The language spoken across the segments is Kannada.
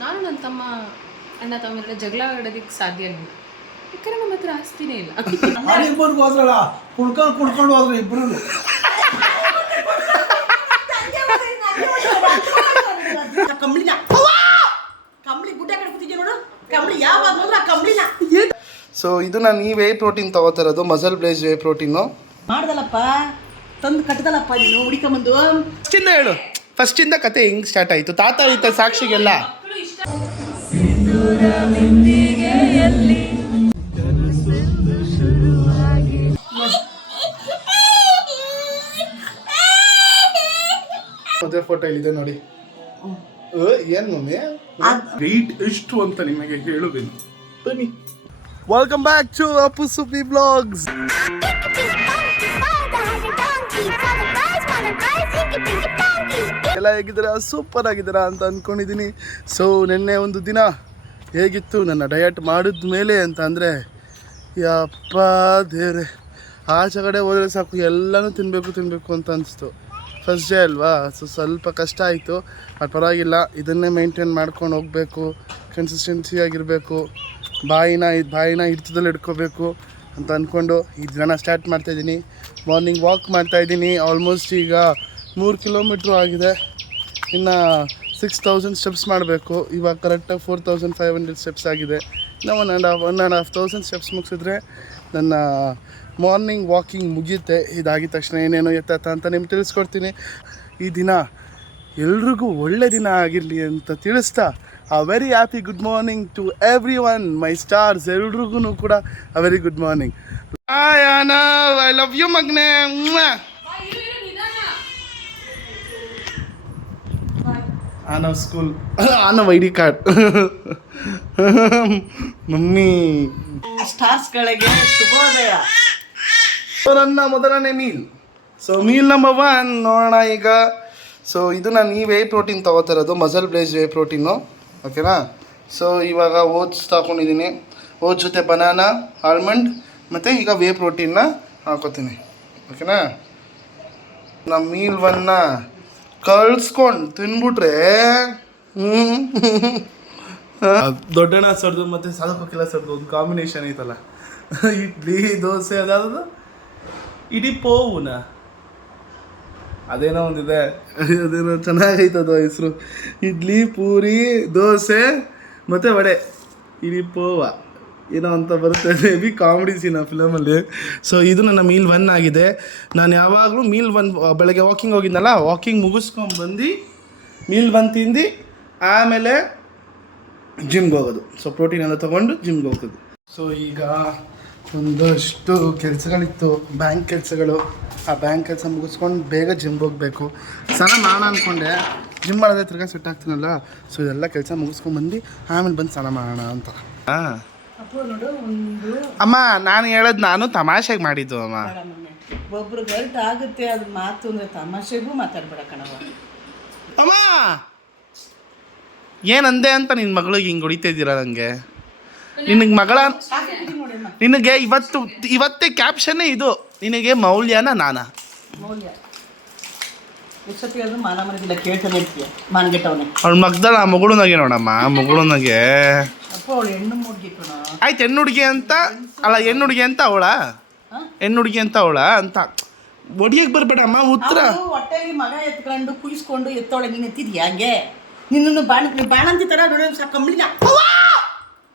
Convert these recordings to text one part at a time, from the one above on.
ನಾನು ನನ್ನ ತಮ್ಮ ಅಣ್ಣ ತಮ್ಮ ಜಗಳ ಆಡೋದಕ್ಕೆ ಸಾಧ್ಯ ಇಲ್ಲ, ಯಾಕಂದ್ರೆ ನಮ್ಮ ಹತ್ರ ಆಸ್ತಿನೇ ಇಲ್ಲ. ಇಬ್ಬರಿಗೂ ಹೋದ್ರಲ್ಲ ಕುಡ್ಕೊಂಡು ಹೋದ್ರು ಇಬ್ರು. ಸೊ ಇದು ನಾನು ಈ ವೇ ಪ್ರೋಟೀನ್ ತಗೋತಿರೋದು, ಮಸಲ್ ಬ್ಲೇಸ್ ವೇ ಪ್ರೋಟೀನು. ಮಾಡ್ದಲ್ಲಪ್ಪ, ತಂದು ಕಟ್ಟದಲ್ಲಪ್ಪ ನೀನು ಹುಡಿಕೊಂಬಂದು. ಫಸ್ಟಿಂದ ಹೇಳು, ಫಸ್ಟಿಂದ ಕತೆ ಹೆಂಗ್ ಸ್ಟಾರ್ಟ್ ಆಯಿತು? ತಾತ ಆಯ್ತು ಸಾಕ್ಷಿಗೆಲ್ಲ. ಮದುವೆ ಫೋಟೋ ಇಲ್ಲಿದೆ ನೋಡಿ. ಏನು ಮಮ್ಮಿ ವೆಯ್ಟ್ ಎಷ್ಟು ಅಂತ ನಿಮಗೆ ಹೇಳುವೆನು, ಬನ್ನಿ. Welcome back to Appu Subbi blogs. ಎಲ್ಲ ಹೇಗಿದ್ದೀರಾ? ಸೂಪರ್ ಆಗಿದ್ದೀರಾ ಅಂತ ಅಂದ್ಕೊಂಡಿದ್ದೀನಿ. ಸೊ ನಿನ್ನೆ ಒಂದು ದಿನ ಹೇಗಿತ್ತು ನನ್ನ ಡಯಟ್ ಮಾಡಿದ ಮೇಲೆ ಅಂತ ಅಂದರೆ, ಯಪ್ಪ ದೇವ್ರೆ, ಆಚೆ ಕಡೆ ಹೋದರೆ ಸಾಕು ಎಲ್ಲನೂ ತಿನ್ನಬೇಕು ಅಂತ ಅನಿಸ್ತು. ಫಸ್ಟ್ ಡೇ ಅಲ್ವಾ, ಸೊ ಸ್ವಲ್ಪ ಕಷ್ಟ ಆಯಿತು. ಅದು ಪರವಾಗಿಲ್ಲ, ಇದನ್ನೇ ಮೇಂಟೈನ್ ಮಾಡ್ಕೊಂಡು ಹೋಗಬೇಕು, ಕನ್ಸಿಸ್ಟೆನ್ಸಿಯಾಗಿರಬೇಕು, ಬಾಯಿನ ಹಿಡಿತದಲ್ಲಿ ಇಟ್ಕೋಬೇಕು ಅಂತ ಅಂದ್ಕೊಂಡು ಈ ದಿನ ಸ್ಟಾರ್ಟ್ ಮಾಡ್ತಾಯಿದ್ದೀನಿ. ಮಾರ್ನಿಂಗ್ ವಾಕ್ ಮಾಡ್ತಾಯಿದ್ದೀನಿ. ಆಲ್ಮೋಸ್ಟ್ ಈಗ 3 ಕಿಲೋಮೀಟ್ರು ಆಗಿದೆ. ಇನ್ನು 6000 ಸ್ಟೆಪ್ಸ್ ಮಾಡಬೇಕು. ಇವಾಗ ಕರೆಕ್ಟಾಗಿ 4500 ಸ್ಟೆಪ್ಸ್ ಆಗಿದೆ. ಇನ್ನು 1,500 ಸ್ಟೆಪ್ಸ್ ಮುಗಿಸಿದ್ರೆ ನನ್ನ ಮಾರ್ನಿಂಗ್ ವಾಕಿಂಗ್ ಮುಗಿಯುತ್ತೆ. ಇದಾಗಿದ ತಕ್ಷಣ ಏನೇನೋ ಎತ್ತ ಅಂತ ನಿಮ್ಗೆ ತಿಳಿಸ್ಕೊಡ್ತೀನಿ. ಈ ದಿನ ಎಲ್ರಿಗೂ ಒಳ್ಳೆ ದಿನ ಆಗಿರಲಿ ಅಂತ ತಿಳಿಸ್ತಾ, a very happy good morning to everyone my stars. ಎಲ್ರಿಗೂ ಕೂಡ a very good morning. I love you ಮಗ್ನೆ. ಆನವ್ ಸ್ಕೂಲ್, ಆನವ್ ಐ ಡಿ ಕಾರ್ಡ್. ಮಮ್ಮಿ ಸ್ಟಾರ್ಸ್ಗಳಿಗೆ ಶುಭೋದಯ. ನನ್ನ ಮೊದಲನೇ ಮೀಲ್. ಸೊ ಮೀಲ್ ನಂಬರ್ 1 ನೋಡೋಣ ಈಗ. ಸೊ ಇದು ನಾನು ಈ ವೇ ಪ್ರೋಟೀನ್ ತೊಗೋತಿರೋದು, ಮಸಲ್ ಬ್ಲೇಸ್ ವೇ ಪ್ರೋಟೀನು, ಓಕೆನಾ. ಸೊ ಇವಾಗ ಓಟ್ಸ್ ತಗೊಂಡಿದ್ದೀನಿ. ಓಟ್ಸ್ ಜೊತೆ ಬನಾನಾ, ಆಲ್ಮಂಡ್ ಮತ್ತು ಈಗ ವೇ ಪ್ರೋಟೀನ್ನ ಹಾಕೋತೀನಿ, ಓಕೆನಾ. ನಮ್ಮ ಮೀಲ್ 1ನ ಕಳ್ಸ್ಕೊಂಡು ತಿನ್ಬಿಟ್ರೆ ದೊಡ್ಡಣ್ಣ ಸರ್ದು ಮತ್ತು ಸಾಧುಕೋಕಿಲ ಸರ್ದು ಒಂದು ಕಾಂಬಿನೇಷನ್ ಐತಲ್ಲ, ಇಡ್ಲಿ ದೋಸೆ, ಅದಾದದು ಇಡೀ ಪೋವುನ ಅದೇನೋ ಒಂದಿದೆ, ಅದೇನೋ ಚೆನ್ನಾಗೈತದ ಹೆಸರು. ಇಡ್ಲಿ, ಪೂರಿ, ದೋಸೆ ಮತ್ತು ವಡೆ, ಇಡೀ ಪೋವ ಏನೋ ಅಂತ ಬರುತ್ತೆ. ಮೇ ಬಿ ಕಾಮಿಡಿ ಸೀನ್ ಆ ಫಿಲಮಲ್ಲಿ. ಸೊ ಇದು ನನ್ನ ಮೀಲ್ 1 ಆಗಿದೆ. ನಾನು ಯಾವಾಗಲೂ ಮೀಲ್ 1 ಬೆಳಗ್ಗೆ ವಾಕಿಂಗ್ ಹೋಗಿದ್ನಲ್ಲ, ವಾಕಿಂಗ್ ಮುಗಿಸ್ಕೊಂಡ್ಬಂದು ಮೀಲ್ 1 ತಿಂದು ಆಮೇಲೆ ಜಿಮ್ಗೆ ಹೋಗೋದು. ಸೊ ಪ್ರೋಟೀನ್ ಎಲ್ಲ ತೊಗೊಂಡು ಜಿಮ್ಗೆ ಹೋಗೋದು. ಸೊ ಈಗ ಒಂದಷ್ಟು ಕೆಲಸಗಳಿತ್ತು, ಬ್ಯಾಂಕ್ ಕೆಲಸಗಳು. ಆ ಬ್ಯಾಂಕ್ ಕೆಲಸ ಮುಗಿಸ್ಕೊಂಡು ಬೇಗ ಜಿಮ್ಗೆ ಹೋಗಬೇಕು. ನಾನು ಅಂದ್ಕೊಂಡೆ ಜಿಮ್ ಮಾಡಿದ್ರೆ ತಿರ್ಗಾ ಸೆಟ್ ಆಗ್ತೀನಲ್ಲ. ಸೊ ಇದೆಲ್ಲ ಕೆಲಸ ಮುಗಿಸ್ಕೊಂಡ್ಬಂದು ಆಮೇಲೆ ಬಂದು ಸ್ನಾನ ಮಾಡೋಣ ಅಂತ. ಅಮ್ಮ ನಾನು ಹೇಳೋದು ನಾನು ತಮಾಷೆಗೆ ಮಾಡಿದ್ದು ಅಮ್ಮ. ಒಬ್ರು ಗರ್ಟ್ ಆಗುತ್ತೆ, ಅದು ಮಾತು ಅಂದರೆ ತಮಾಷೆಗೂ ಮಾತಾಡ್ಬೇಡ ಕಣವ. ಅಮ್ಮ ಏನಂದೆ ಅಂತ ನಿನ್ನ ಮಗಳಿಗೆ ಹಿಂಗೆ ಹೊಡಿತಾಯಿದ್ದೀರ ನನಗೆ? ನಿನಗೆ ಮಗಳ, ನಿನಗೆ ಇವತ್ತೇ ಕ್ಯಾಪ್ಷನ್ನೇ ಇದು, ನಿನಗೆ ಮೌಲ್ಯನ ನಾನಾ? ಮೌಲ್ಯ ಎಷ್ಟೊತ್ತಿ ಹೇಳಿದ್ರು ಮಾನ ಮನದಿಲ್ಲ, ಕೇಳ್ತಾನೆ ಇರ್ತೀಯ ಮಾನ್ಗೆಟ್ಟವನೇ. ಅವಳ ಮಗ್ದಲ್ಲ ಆ ಮಗಳನಾಗೆ ನೋಡಮ್ಮ, ಮಗಳನಾಗೆ. ಅಪ್ಪ ಅವಳು ಹೆಣ್ಣು ಹುಡುಗಿ ಕಣ. ಆಯ್ತು, ಹೆಣ್ಣು ಹುಡುಗಿ ಅಂತ ಅಲ್ಲ, ಹೆಣ್ಣು ಹುಡುಗಿ ಅಂತ ಅವಳ, ಹೆಣ್ಣು ಹುಡುಗಿ ಅಂತ ಅವಳ ಅಂತ ಒಡಿಯಕ್ಕೆ ಬರ್ಬೇಡಮ್ಮ. ಉತ್ತರ ಹೊಟ್ಟೆಗೆ ಮಗ ಎತ್ಕೊಂಡು ಕುಯಿಸ್ಕೊಂಡು ಎತ್ತೋಳೆ ನೀನು ಎತ್ತಿದ್ಯಾ? ಹಂಗೆ ನಿನ್ನನ್ನು ಬಾಣಂತಿ ಥರ ನೋಡೋ ಕಂಬಳಿನ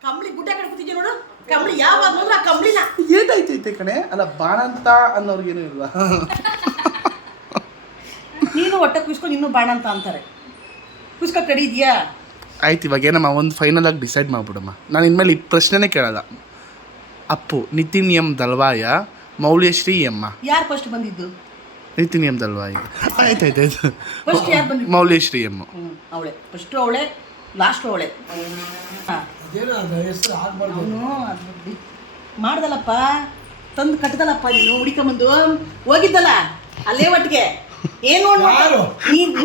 ಕಂಬಳಿ ಗುಡ್ಡ ಕಟ್ಕೊತಿದ್ಯಾ ನೋಡು. ಕಂಬಳಿ ಯಾವಾಗ ನೋಡ್ರು ಆ ಕಂಬಳಿನ ಏಟಾಯ್ತೈತೆ ಕಣೆ. ಅಲ್ಲ ಬಾಣಂತ ಅನ್ನೋರ್ಗೇನು ಇಲ್ವಾ? ನೀನು ಹೊಟ್ಟೆ ಕುಯ್ಸ್ಕೊಂಡು ಇನ್ನೂ ಬಾಣಂತ ಅಂತಾರೆ. ಕುಯ್ಸ್ಕೊಂಡು ಕಡಿದ್ಯಾ? ಆಯ್ತು, ಇವಾಗ ಏನಮ್ಮ ಒಂದು ಫೈನಲ್ ಆಗಿ ಡಿಸೈಡ್ ಮಾಡ್ಬಿಡಮ್ಮ. ನಾನು ಇನ್ಮೇಲೆ ಈ ಪ್ರಶ್ನೆನೇ ಕೇಳಲ್ಲ. ಅಪ್ಪು ನಿತಿನ್ ಎಂ ದಲ್ವಾಯ, ಮೌಲ್ಯಶ್ರೀ ಎಮ್ಮ. ಯಾರು ಫಸ್ಟ್ ಬಂದಿದ್ದು? ನಿತಿನ್ ಎಂ ದಲ್ವಾಯ. ಆಯ್ತಾಯ್ತು, ಫಸ್ಟ್ ಯಾರು ಬಂದಿದ್ದು? ಮೌಲ್ಯಶ್ರೀ ಎಮ್ಮ. ಅವಳೆ ಫಸ್ಟು, ಅವಳೆ ಲಾಸ್ಟು ಅವಳೆ. ಮಾಡ್ದಲ್ಲಪ್ಪ, ತಂದು ಕಟ್ಟದಲ್ಲಪ್ಪ ನೀನು ಹುಡಿಕೊಂಬಂದು ಹೋಗಿದ್ದಲ್ಲ ಅಲ್ಲೇ ಒಟ್ಟಿಗೆ. ಏನು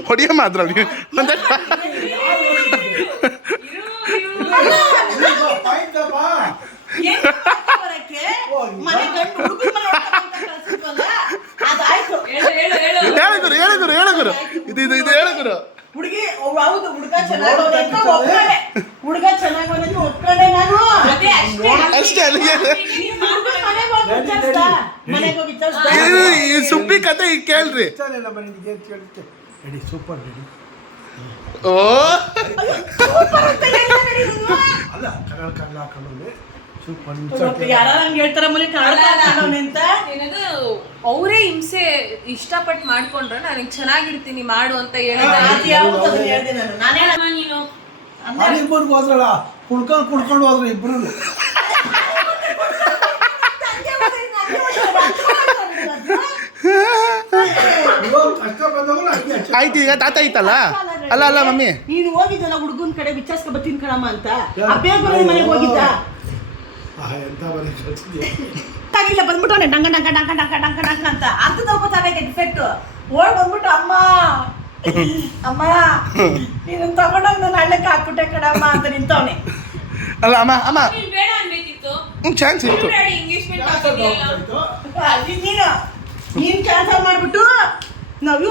ಹೊಡಿಯಮ್ಮ ಅದ್ರಲ್ಲಿ ಹುಡುಗಿ ಹೌದು ಹುಡುಗ ಚೆನ್ನಾಗಿ ಅಷ್ಟೇ ಅಲ್ಲಿಗೆ ಮನೆಗೆ ಹೋಗಿ ವಿಚಾರಿಸ್ದ ಈ ಸುಬ್ಬಿ ಕತೆ ಈಗ ಕೇಳ್ರಿ. ನಮ್ಮ ಮನೆಗೆ ಕೇಳುತ್ತೆ ರೆಡಿ ಸೂಪರ್ ರೆಡಿ. ಓ ಅಲ್ಲ ಕನ್ನಡ ಹಾಕೊಂಡು ಸೂಪರ್ ಯಾರ ಹಂಗೆ ಹೇಳ್ತಾರ ಮನೆ ಅಂತ ಏನದು ಅವರೇ ಹಿಂಸೆ ಇಷ್ಟಪಟ್ಟು ಮಾಡ್ಕೊಂಡ್ರೆ ನನಗೆ ಚೆನ್ನಾಗಿರ್ತೀನಿ ಮಾಡು ಅಂತ ಹೇಳಿದ್ರೆ ನೀನು ಇಬ್ಬರು ಹೋದ್ರಲ್ಲ ಕುಡ್ಕೊಂಡು ಹೋದ್ರು ಇಬ್ರು. ಕಷ್ಟ ಬಂದವರು ಆಯ್ತು ಈಗ ತಾತ ಐತಲ್ಲ. ಅಲ್ಲ ಅಲ್ಲ ಮಮ್ಮಿ ನೀನು ಹೋಗಿದ್ದಲ್ಲ ಹುಡುಗನ ಕಡೆ ವಿಚಾರಿಸ್ಕೊ ಬರ್ತೀನಿ ಕಣಮ್ಮ ಅಂತ ಬೇಗ ಮನೆಗೆ ಹೋಗಿದ್ದ ಎಂತ ಮನೆ ಕಳ್ಸಿದ್ಯಾ ಆಗಿಲ್ಲ ಬಂದ್ಬಿಟ್ಟವನೆ ಡಂಗ ಡಂಗ ಡಂಗ ಡಂಗ ಡಂಗ ಡಂಗ ಅಂತ ಅರ್ಥ ತಗೋತಾಗೈತೆ ಡಿಫೆಕ್ಟ್ ಓಡ್ ಬಂದ್ಬಿಟ್ಟು ಅಮ್ಮ ಅಮ್ಮ ನೀನು ತಗೊಂಡೋಗಿ ನಾನು ಹಳ್ಳಕ್ಕೆ ಹಾಕ್ಬಿಟ್ಟೆ ಕಣಮ್ಮ ಅಂತ ನಿಂತವನೆ. ಅಲ್ಲ ಅಮ್ಮ ಅಮ್ಮ ಬೇಡ ಅನ್ಬೇಕಿತ್ತು ಚಾನ್ಸ್ ಇತ್ತು. ನೀನ್ ಕ್ಯಾನ್ಸಲ್ ಮಾಡ್ಬಿಟ್ಟು ನಾವು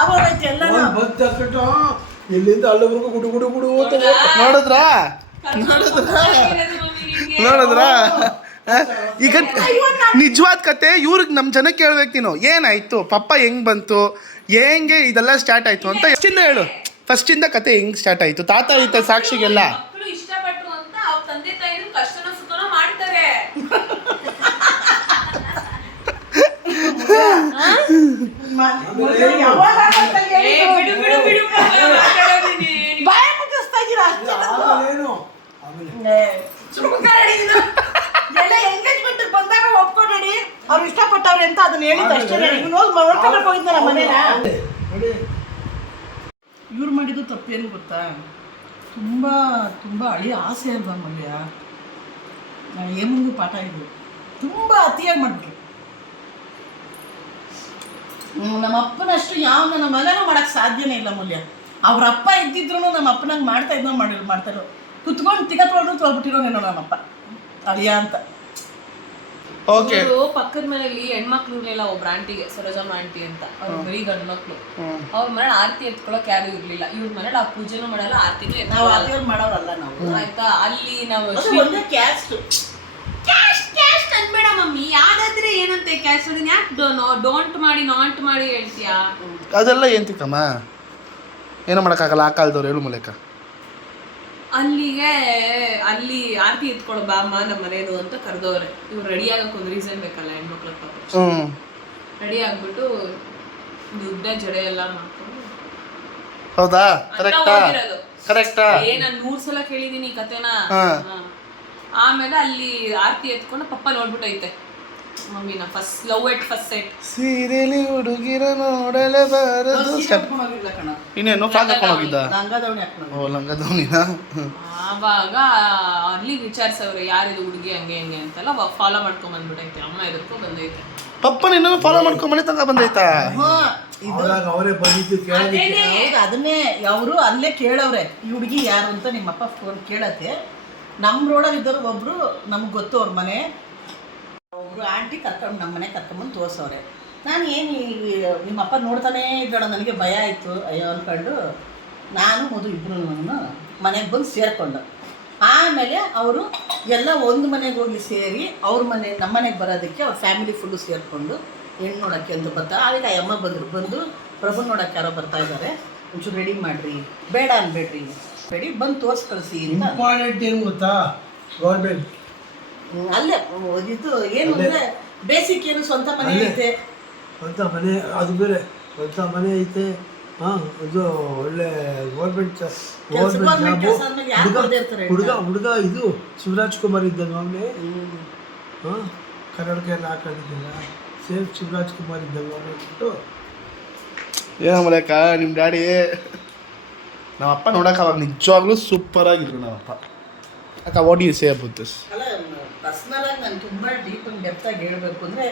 ಆಗೋದೈತೆ ಎಲ್ಲ ಬಸ್ ಹಾಕ್ಬಿಟ್ಟು ಎಲ್ಲಿಂದ ಅಲ್ಲವರೆಗೂ ಗುಡು ಗುಡು ಗುಡು ಅಂತ ನೋಡಿದ್ರಾ ಈಗ ನಿಜವಾದ ಕತೆ ಇವ್ರಿಗೆ ನಮ್ಮ ಜನಕ್ಕೆ ಹೇಳ್ಬೇಕು. ನೀನು ಏನಾಯ್ತು ಪಪ್ಪ ಹೆಂಗ್ ಬಂತು ಹೆಂಗೆ ಇದೆಲ್ಲ ಸ್ಟಾರ್ಟ್ ಆಯ್ತು ಅಂತ ಫಸ್ಟಿಂದ ಹೇಳು. ಫಸ್ಟಿಂದ ಕತೆ ಹೆಂಗ್ ಸ್ಟಾರ್ಟ್ ಆಯ್ತು ತಾತ ಐತೆ ಸಾಕ್ಷಿಗೆಲ್ಲ. ಮಕ್ಕಳು ಇಷ್ಟಪಟ್ರು ಅಂತ ಅವ್ರ ತಂದೆ ತಾಯಿನ ಕಷ್ಟನ ಸುಖನ ಮಾಡ್ತಾರೆ. ಬಾಯ ಮುಗಿಸ್ತಾ ಇದ್ದೀರಾ ಏನು ಎಲ್ಲ ಎಂಗೇಜ್ಮೆಂಟ್ ಬಂದಾಗ ಒಪ್ಕೊಂಡಿ ಅವ್ರು ಇಷ್ಟಪಟ್ಟವ್ರೆ ಅಂತ ಅದನ್ನ ಹೇಳಿದ್ದು ಅಷ್ಟೇ. ನೋಡ್ಕೊಂಡು ಹೋಗಿದ್ದಾರ ಮನೇನ. ಇವ್ರು ಮಾಡಿದ್ದು ತಪ್ಪೇನು ಗೊತ್ತಾ, ತುಂಬ ತುಂಬ ಹಳಿ ಆಸೆ ಅಲ್ವಾ ಮಲ್ಯ. ನಾನು ಏಮಂಗೂ ಪಾಠ ಇದು ತುಂಬ ಅತಿಯಾಗಿ ಮಾಡ್ಬಿಟ್ರು. ನಮ್ಮ ಅಪ್ಪನಷ್ಟು ಯಾವ ನನ್ನ ಮಗನೂ ಮಾಡೋಕ್ಕೆ ಸಾಧ್ಯನೇ ಇಲ್ಲ ಮೂಲ್ಯ. ಅವ್ರ ಅಪ್ಪ ಇದ್ದಿದ್ರು ನಮ್ಮ ಅಪ್ಪನಾಗ ಮಾಡ್ತಾ ಇದ್ನೋ ಮಾಡ್ತಾರೋ ಕುತ್ಕೊಂಡು ತಿಗತ್ಕೊಂಡು ತೊಳ್ಬಿಟ್ಟಿರೋನೇನೋ ನಮ್ಮಪ್ಪ ಅಳಿಯ ಅಂತ. ಓಕೆ ಪಕ್ಕದ ಮನೆಯಲ್ಲಿ ಹೆಣ್ಮಕ್ಳುಗಳೆಲ್ಲ ಒಬ್ರು ಆಂಟಿಗೆ ಸರೋಜಮ್ಮ ಆಂಟಿ ಅಂತ ಅವ್ರು ಬರೀ ಗಂಡು ಮಕ್ಳು. ಅವ್ರ ಮನೇಲಿ ಆರತಿ ಎತ್ಕೊಳಕ್ ಯಾರು ಇರ್ಲಿಲ್ಲ. ಇವ್ರ ಮನೇಲಿ ಆ ಪೂಜೆನೂ ಮಾಡಲ್ಲ ಆರತಿನೂ ನಾವು ಆರತಿಯವ್ರು ಮಾಡೋರಲ್ಲ ನಾವು ಆಯ್ತಾ. ಅಲ್ಲಿ ನಾವು ಒಂದೇ ಕ್ಯಾಸ್ಟ್ ಕ್ಯಾಸ್ಟ್ ಅನ್ಬೇಡ ಮಮ್ಮಿ, ಯಾವ್ದಾದ್ರೆ ಏನಂತೆ ಕ್ಯಾಸ್ಟ್ ಯಾಕೆ ಡೋಂಟ್ ಮಾಡಿ ನಾಟ್ ಮಾಡಿ ಹೇಳ್ತೀಯಾ? ಅದೆಲ್ಲ ಏನ್ ತಿಕ್ಕಮ್ಮ ಏನೋ ಮಾಡೋಕ್ಕಾಗಲ್ಲ ಆ ಕಾಲದವ್ರು ಹೇಳು ಮೂಲಕ. ಅಲ್ಲಿಗೆ ಅಲ್ಲಿ ಆರತಿ ಎತ್ಕೊಳ ಬಾ ಅಮ್ಮ ನಮ್ಮ ಮನೇನು ಅಂತ ಕರೆದವ್ರೆ. ಇವ್ರು ರೆಡಿ ಆಗಕ್ಕೆ ಒಂದು ರೀಸನ್ ಬೇಕಲ್ಲ ಹೆಣ್ಮಕ್ಳ ಪಾಪ. ರೆಡಿ ಆಗ್ಬಿಟ್ಟು ದುಡ್ಡ ಜಡೆ ಎಲ್ಲ ಮಾಡ್ಕೊಂಡು ಹೌದಾ ಕರೆಕ್ಟಾ ಕರೆಕ್ಟಾ ನಾನು 3 ಸಲ ಕೇಳಿದೀನಿ ಈ ಕತೆನ. ಆಮೇಲೆ ಅಲ್ಲಿ ಆರತಿ ಎತ್ಕೊಂಡು ಪಪ್ಪ ನೋಡ್ಬಿಟ್ಟೈತೆ ಮಮ್ಮಿನ first love at first sight ಸೀರೆಲಿ ಹುಡುಗಿರ ನೋಡಲೇ ಬಾರದು. ಇನ್ನೇನು ಫ್ರಾಕ್ ಹಾಕೊಂಡು ಹೋಗಿದ್ದ? ಓ ಲಂಗದವನಿನ. ಆವಾಗ ಅಲ್ಲಿ ವಿಚಾರಿಸವ್ರೆ ಯಾರಿದು ಹುಡುಗಿ ಹಂಗೆ ಹಂಗೆ ಅಂತೆಲ್ಲ ಫಾಲೋ ಮಾಡ್ಕೊಂಡ್ ಬಂದ್ಬಿಟ್ಟೈತೆ. ಅಮ್ಮ ಎದಕ್ಕೂ ಬಂದೈತೆ. ಪಪ್ಪ ನಿನ್ನ ಫಾಲೋ ಮಾಡ್ಕೊಂಡ್ ಮನೆ ತನಕ ಬಂದೈತಾ? ಅವರೇ ಬಂದಿದ್ದು ಕೇಳಿದ್ರೆ ಅದನ್ನೇ ಅವರು ಅಲ್ಲೇ ಕೇಳವ್ರೆ ಈ ಹುಡುಗಿ ಯಾರು ಅಂತ ನಿಮ್ಮಪ್ಪ ಫೋನ್ ಕೇಳತ್ತೆ. ನಮ್ಮ ರೋಡಲ್ಲಿ ಇದ್ದವ್ರು ಒಬ್ರು ನಮ್ಗೆ ಗೊತ್ತು ಅವ್ರ ಮನೆ. ಒಬ್ರು ಆಂಟಿ ಕರ್ಕೊಂಡು ನಮ್ಮ ಮನೆ ಕರ್ಕೊಂಬಂದು ತೋರ್ಸವ್ರೆ. ನಾನು ಏನು ನಿಮ್ಮಪ್ಪ ನೋಡ್ತಾನೇ ಇದ್ದೋಣ ನನಗೆ ಭಯ ಆಯಿತು ಅಯ್ಯೋ ಅಂದ್ಕೊಂಡು ನಾನು ಮೊದಲು ಇಬ್ಬರು ಮನೆಗೆ ಬಂದು ಸೇರಿಕೊಂಡು ಆಮೇಲೆ ಅವರು ಎಲ್ಲ ಒಂದು ಮನೆಗೆ ಹೋಗಿ ಸೇರಿ ಅವ್ರ ಮನೆ ನಮ್ಮ ಮನೆಗೆ ಬರೋದಕ್ಕೆ ಅವ್ರ ಫ್ಯಾಮಿಲಿ ಫುಲ್ಲು ಸೇರಿಕೊಂಡು ಹೆಣ್ಣು ನೋಡೋಕ್ಕೆ ಅಂತ ಬರ್ತಾ ಆಗ ಅಮ್ಮ ಬಂದು ಪ್ರಭು ನೋಡೋಕ್ಕೆ ಯಾರೋ ಬರ್ತಾ ಇದ್ದಾರೆ, ಒಂಚೂರು ರೆಡಿ ಮಾಡಿರಿ, ಬೇಡ ಅನ್ಬೇಡ್ರಿ, ರೆಡಿ ಬಂದು ತೋರಿಸಿ ಕಳಿಸಿ. ಇಂಪಾರ್ಟೆಂಟ್ ಏನು ಗೊತ್ತಾ, ಗೌರ್ಮೆಂಟ್ ಅಲ್ಲೇ ಇದು ಏನು ಅಂದರೆ ಬೇಸಿಕ್ ಏನು ಸ್ವಂತ ಮನೆ ಐತೆ, ಸ್ವಂತ ಮನೆ ಅದು ಬೇರೆ, ಸ್ವಂತ ಮನೆ ಐತೆ. ಹಾಂ ಇದು ಒಳ್ಳೆ ಗೌರ್ಮೆಂಟ್ ಹುಡುಗ ಇದು ಶಿವರಾಜ್ ಕುಮಾರ್ ಇದ್ದಾನೆ ಅವನೇ. ಹಾಂ ಕನ್ನಡಕ್ಕೆ ಎಲ್ಲ ಹಾಕೊಂಡಿದ್ದಿಲ್ಲ, ಸೇಫ್ ಶಿವರಾಜ್ ಕುಮಾರ್ ಇದ್ದಂಗೆ ಅವನ್ಬಿಟ್ಟು ಏನೋ ಮೂಲಕ ನಿಮ್ಮ ಡ್ಯಾಡಿ ನಮ್ಮಪ್ಪ ನೋಡೋಕೆ ಅವಾಗ ನಿಜವಾಗ್ಲೂ ಸೂಪರ್ ಆಗಿದ್ರು ನಮ್ಮಪ್ಪ. ಅಕ್ಕ what you say about this? ಅಲ್ಲ ಪರ್ಸ್ನಲಾಗಿ ನಾನು ತುಂಬ ಡೀಪ್ ಆಗಿ ಡೆಪ್ತಾಗಿ ಹೇಳಬೇಕು ಅಂದರೆ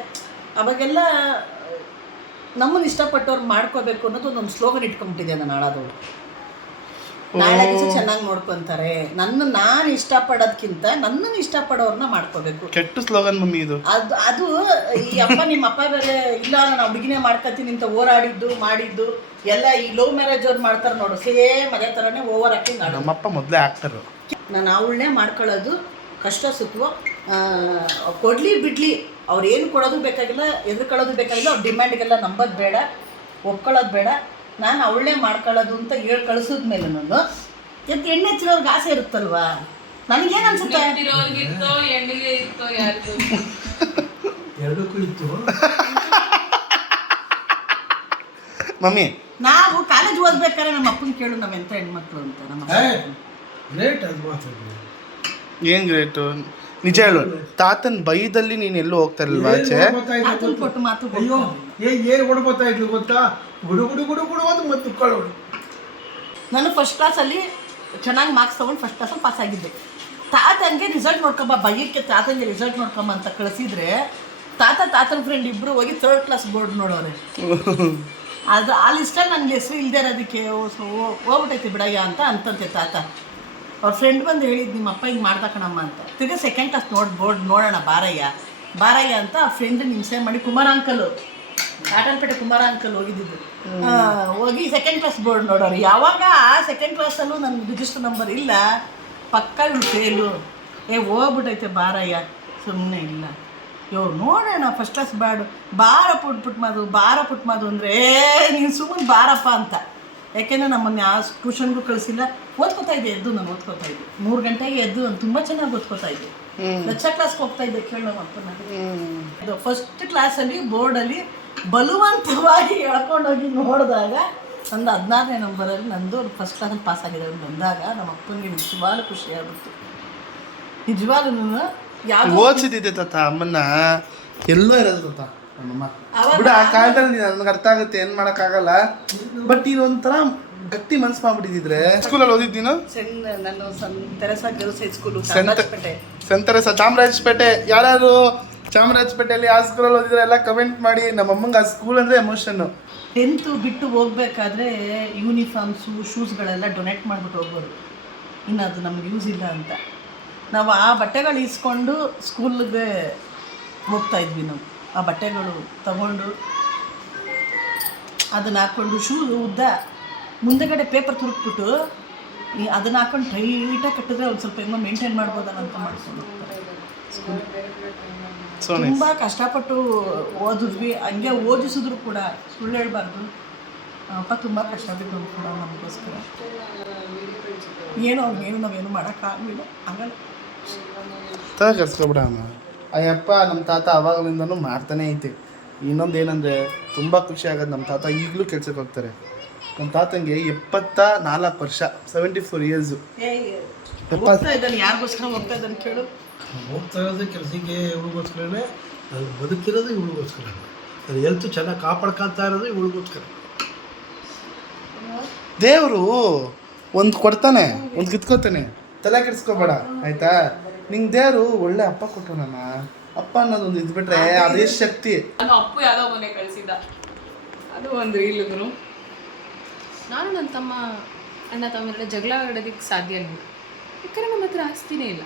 ಅವಾಗೆಲ್ಲ ನಮ್ಮನ್ನು ಇಷ್ಟಪಟ್ಟವ್ರು ಮಾಡ್ಕೋಬೇಕು ಅನ್ನೋದು ಒಂದು ಸ್ಲೋಗನ್ ಇಟ್ಕೊಂಡ್ಬಿಟ್ಟಿದೆ ನಾನು ಹಾಳಾದವಳು. ನಾಳೆ ದಿವಸ ಚೆನ್ನಾಗಿ ನೋಡ್ಕೊತಾರೆ. ನಾನು ಇಷ್ಟಪಡೋದಕ್ಕಿಂತ ನನ್ನನ್ನು ಇಷ್ಟಪಡೋರನ್ನ ಮಾಡ್ಕೋಬೇಕು. ಕೆಟ್ಟ ಸ್ಲೋಗನ್ ಮಮ್ಮಿ ಇದು. ಅದು ಈ ಅಪ್ಪ ನಿಮ್ಮ ಅಪ್ಪ ಬೇರೆ ಇಲ್ಲ ನಾನು ಹುಡುಗಿನೇ ಮಾಡ್ಕೊತೀನಿ ಅಂತ ಹೋರಾಡಿದ್ದು ಮಾಡಿದ್ದು ಎಲ್ಲ ಈ ಲವ್ ಮ್ಯಾರೇಜ್ ಅವ್ರು ಮಾಡ್ತಾರೆ ನೋಡು, ಸೇಮ್ ಅದೇ ಥರನೇ ಓವರ್ ಆ್ಯಕ್ಟಿಂಗ್ ಆಡೋದು. ನಮ್ಮಪ್ಪ ಮೊದಲೇ ಆಗ್ತಾರು. ನಾನು ಅವಳನ್ನೇ ಮಾಡ್ಕೊಳ್ಳೋದು, ಕಷ್ಟ ಸುಖವೋ ಕೊಡಲಿ ಬಿಡಲಿ ಅವ್ರು ಏನು ಕೊಡೋದು ಬೇಕಾಗಿಲ್ಲ, ಎದುರ್ಕೊಳ್ಳೋದು ಬೇಕಾಗಿಲ್ಲ, ಅವ್ರ ಡಿಮ್ಯಾಂಡಿಗೆಲ್ಲ ನಂಬೋದು ಬೇಡ, ಒಪ್ಕೊಳ್ಳೋದು ಬೇಡ, ನಾನು ಅವಳನ್ನೇ ಮಾಡ್ಕೊಳ್ಳೋದು ಅಂತ ಹೇಳಿ ಕಳಿಸಿದ್ಮೇಲೆ ನಾನು ಎಣ್ಣೆ ಹಚ್ಚಿರೋರ್ಗೆ ಆಸೆ ಇರುತ್ತಲ್ವಾ, ನನಗೇನು ಅನ್ಸುತ್ತೆ ಎರಡಕ್ಕೂ ಇತ್ತು. ಮಮ್ಮಿ ನಾವು ಕಾಲೇಜ್ ಓದ್ಬೇಕಾದ್ರೆ ನಮ್ಮ ಅಪ್ಪನ ಕೇಳು ನಾವು ಎಂಥ ಹೆಣ್ಮಕ್ಳು ಅಂತ. ನಮ್ಮ ಗ್ರೇಟ್ ಅದು ಮಾತ್ರ. ಏನ್ ಗ್ರೇಟು ನಿಜ ಹೇಳು. ತಾತನ್ ಬೈದಲ್ಲಿ ನೀನ್ ಎಲ್ಲೂ ಹೋಗ್ತಾ ಇರಲ್ವಾ ಆಚೆ? ಕೊಟ್ಟು ಮಾತು ಅಯ್ಯೋ ಏನು ಹೊಡ್ಬೋತಾ ಇದ್ಲು ಗೊತ್ತಾ, ಗುಡು ಗುಡು ಗುಡು ಗುಡು ಅಂತ ಮತ್ತೆ ಉಕ್ಕೊಳ್ಳೋಳು. ನಾನು ಫಸ್ಟ್ ಕ್ಲಾಸಲ್ಲಿ ಚೆನ್ನಾಗಿ ಮಾರ್ಕ್ಸ್ ತೊಗೊಂಡು ಫಸ್ಟ್ ಕ್ಲಾಸಲ್ಲಿ ಪಾಸ್ ಆಗಿದ್ದೆ. ತಾತಂಗೆ ರಿಸಲ್ಟ್ ನೋಡ್ಕೊಂಬ, ಬೈಯಕ್ಕೆ ತಾತಂಗೆ ರಿಸಲ್ಟ್ ನೋಡ್ಕೊಂಬ ಅಂತ ಕಳಿಸಿದ್ರೆ ತಾತನ ಫ್ರೆಂಡ್ ಇಬ್ಬರು ಹೋಗಿ 3rd ಕ್ಲಾಸ್ ಬೋರ್ಡ್ ನೋಡೋರೆ. ಅದು ಆ ಲಿಸ್ಟಲ್ಲಿ ನನಗೆ ಹೆಸರು ಇಲ್ಲದೆ ಇರೋದಕ್ಕೆ ಹೋಗ್ಬಿಟ್ಟೈತಿ ಬಿಡಯ್ಯ ಅಂತ ಅಂತಂತೆ ತಾತ. ಅವ್ರ ಫ್ರೆಂಡ್ ಬಂದು ಹೇಳಿದ್ದು ನಿಮ್ಮ ಅಪ್ಪ ಹಿಂಗೆ ಮಾಡ್ದಕಣಮ್ಮ ಅಂತ. ತಿರ್ಗಿ 2nd ಕ್ಲಾಸ್ ಬೋರ್ಡ್ ನೋಡೋಣ ಬಾರಯ್ಯ ಅಂತ ಆ ಫ್ರೆಂಡ್ ಹಿಂಸೆ ಮಾಡಿ ಕುಮಾರ ಅಂಕಲು, ಕಾಟನ್ಪೇಟೆ ಕುಮಾರ ಅಂಕಲ್ ಹೋಗಿದ್ದು, ಹೋಗಿ 2nd ಕ್ಲಾಸ್ ಬೋರ್ಡ್ ನೋಡೋರು. ಯಾವಾಗ ಆ 2nd ಕ್ಲಾಸಲ್ಲೂ ನನ್ನ ರಿಜಿಸ್ಟರ್ ನಂಬರ್ ಇಲ್ಲ, ಪಕ್ಕ ಇವ್ಳು ಫೇಲು, ಹೋಗ್ಬಿಟ್ಟೈತೆ ಬಾರಯ್ಯ, ಸುಮ್ಮನೆ ಇಲ್ಲ ನೋಡೋಣ ಫಸ್ಟ್ ಕ್ಲಾಸ್ ಬಾರ ಪುಟ್ಮಾದು ಅಂದರೆ ನೀನು ಸುಮ್ಮನೆ ಬಾರಪ್ಪ ಅಂತ. ಯಾಕೆಂದರೆ ನಮ್ಮನ್ನು ಯಾವ ಟ್ಯೂಷನ್ಗೂ ಕಳಿಸಿಲ್ಲ. ಓದ್ಕೋತಾ ಇದ್ದೆ, ನಾನು ಓದ್ಕೋತಾ ಇದ್ದೆ 3 ಗಂಟೆಗೆ ಎದ್ದು ನಾನು ತುಂಬ ಚೆನ್ನಾಗಿ ಓದ್ಕೋತಾ ಇದ್ದೆ. ಲಕ್ಷ ಕ್ಲಾಸ್ಗೆ ಹೋಗ್ತಾ ಇದ್ದೆ ಕೇಳೋ ನಮ್ಮ ಅಪ್ಪನ. ಇದು ಫಸ್ಟ್ ಕ್ಲಾಸಲ್ಲಿ ಬೋರ್ಡಲ್ಲಿ ಬಲವಂತವಾಗಿ ಎಳ್ಕೊಂಡೋಗಿ ನೋಡಿದಾಗ ನಂದು 16ನೇ ನಂಬರಲ್ಲಿ ನಂದು ಫಸ್ಟ್ ಕ್ಲಾಸಲ್ಲಿ ಪಾಸ್ ಆಗಿದೆ ಬಂದಾಗ ನಮ್ಮ ಅಪ್ಪನಿಗೆ ನಿಜವಾಗ್ಲೂ ಖುಷಿ ಆಗುತ್ತೆ. ನಿಜವಾಗ್ಲೂ ಯಾವುದು ಓದಿಸಿದ್ದೆ ತಾತ ಅಮ್ಮನ್ನ ಎಲ್ಲೋ ಇರೋದು ತಾತ ನಮ್ಮಮ್ಮ ಬಿಡ. ಆ ಕಾಲದಲ್ಲಿ ನನಗೆ ಅರ್ಥ ಆಗುತ್ತೆ, ಏನು ಮಾಡೋಕ್ಕಾಗಲ್ಲ. ಬಟ್ ಇದು ಒಂಥರ ಗಟ್ಟಿ ಮನ್ಸು ಮಾಡ್ಬಿಟ್ಟಿದ್ರೆ. ಸ್ಕೂಲಲ್ಲಿ ಓದಿದ್ದೀನು ನಾನು Teresa girls high school saint Teresa Chamarajpet. ಯಾರು ಚಾಮರಾಜಪೇಟೆಯಲ್ಲಿ ಆ ಸ್ಕೂಲಲ್ಲಿ ಓದಿದ್ರೆ ಎಲ್ಲ ಕಮೆಂಟ್ ಮಾಡಿ. ನಮ್ಮಮ್ಮಂಗೆ ಆ ಸ್ಕೂಲ್ ಅಂದರೆ ಎಮೋಷನ್ನು. 10th ಬಿಟ್ಟು ಹೋಗ್ಬೇಕಾದ್ರೆ ಯೂನಿಫಾರ್ಮ್ಸು ಶೂಸ್ಗಳೆಲ್ಲ ಡೊನೇಟ್ ಮಾಡಿಬಿಟ್ಟು ಹೋಗ್ಬೋದು. ಇನ್ನು ಅದು ನಮ್ಗೆ ಯೂಸ್ ಇಲ್ಲ ಅಂತ ನಾವು ಆ ಬಟ್ಟೆಗಳು ಇಸ್ಕೊಂಡು ಸ್ಕೂಲ್ಗೆ ಹೋಗ್ತಾಯಿದ್ವಿ. ನಾವು ಆ ಬಟ್ಟೆಗಳು ತಗೊಂಡು ಅದನ್ನು ಹಾಕ್ಕೊಂಡು ಉದ್ದ ಮುಂದೆಗಡೆ ಪೇಪರ್ ತುರುಕ್ಬಿಟ್ಟು ಅದನ್ನು ಹಾಕ್ಕೊಂಡು ಟೈಟಾಗಿ ಕಟ್ಟಿದ್ರೆ ಒಂದು ಸ್ವಲ್ಪ ಹೆಂಗೋ ಮೇಂಟೈನ್ ಮಾಡ್ಬೋದಲ್ಲ ಅಂತ ಮಾಡ್ಕೊಂಡು ಸ್ಕೂಲ್. ತುಂಬ ಕಷ್ಟಪಟ್ಟು ಓದಿದ್ವಿ. ಹಂಗೆ ಓದಿಸಿದ್ರು ಕೂಡ ಸುಳ್ಳು ಹೇಳ್ಬಾರ್ದು, ಅಪ್ಪ ತುಂಬ ಕಷ್ಟ ಬಿದ್ದು ಕೂಡ ನಮಗೋಸ್ಕರ. ಅವ್ರಿಗೇನು ನಾವೇನು ಮಾಡೋಕ್ಕಾಗಲಿಲ್ಲ, ಆಗಲ್ಲ. ಕರ್ಸ್ಕೊಬಿಡ ಅಮ್ಮ. ಅಯ್ಯಪ್ಪ ನಮ್ಮ ತಾತ ಅವಾಗಲಿಂದನೂ ಮಾಡ್ತಾನೆ ಐತೆ. ಇನ್ನೊಂದು ಏನಂದರೆ ತುಂಬ ಖುಷಿ ಆಗೋದು, ನಮ್ಮ ತಾತ ಈಗಲೂ ಕೆಲ್ಸಕ್ಕೆ ಹೋಗ್ತಾರೆ. ನಮ್ಮ ತಾತಂಗೆ 74 ವರ್ಷ, 74 ಇಯರ್ಸು. ಯಾರಿಗೋಸ್ಕರ ಹೋಗ್ತಾ ಇದ್ದಾನೆ ಕೇಳು. ಹೋಗ್ತಾ ಇರೋದು ಕೆಲಸಕ್ಕೆ ಇವಳಿಗೋಸ್ಕರನೇ, ಅದು ಬದುಕಿರೋದು ಇವಳಿಗೋಸ್ಕರ, ಅದು ಹೆಲ್ತ್ ಚೆನ್ನಾಗಿ ಕಾಪಾಡ್ಕೊತಾ ಇರೋದು ಇವಳಿಗೋಸ್ಕರ. ದೇವರು ಒಂದು ಕೊಡ್ತಾನೆ, ಒಂದು ಕಿತ್ಕೋತಾನೆ, ತಲೆ ಕೆಡಿಸ್ಕೋಬೇಡ ಆಯಿತಾ. ನಿಂಗೆ ದೇವರು ಒಳ್ಳೆ ಅಪ್ಪ ಕೊಟ್ಟನಮ್ಮ. ಅಪ್ಪ ಅನ್ನೋದೊಂದು ಇದ್ಬಿಟ್ರೆ ಅದೇ ಶಕ್ತಿ. ಅದು ಅಪ್ಪು ಯಾವುದೋ ಮನೆ ಕಳಿಸಿದ್ದ, ಅದು ಒಂದು ರೀಲ್ಗಳು. ನಾನು ನನ್ನ ತಮ್ಮ ಅಣ್ಣ ತಮ್ಮ ಜಗಳ ಆಡೋದಕ್ಕೆ ಸಾಧ್ಯ ಇಲ್ಲ, ಯಾಕಂದರೆ ನಮ್ಮ ಹತ್ರ ಆಸ್ತಿನೇ ಇಲ್ಲ.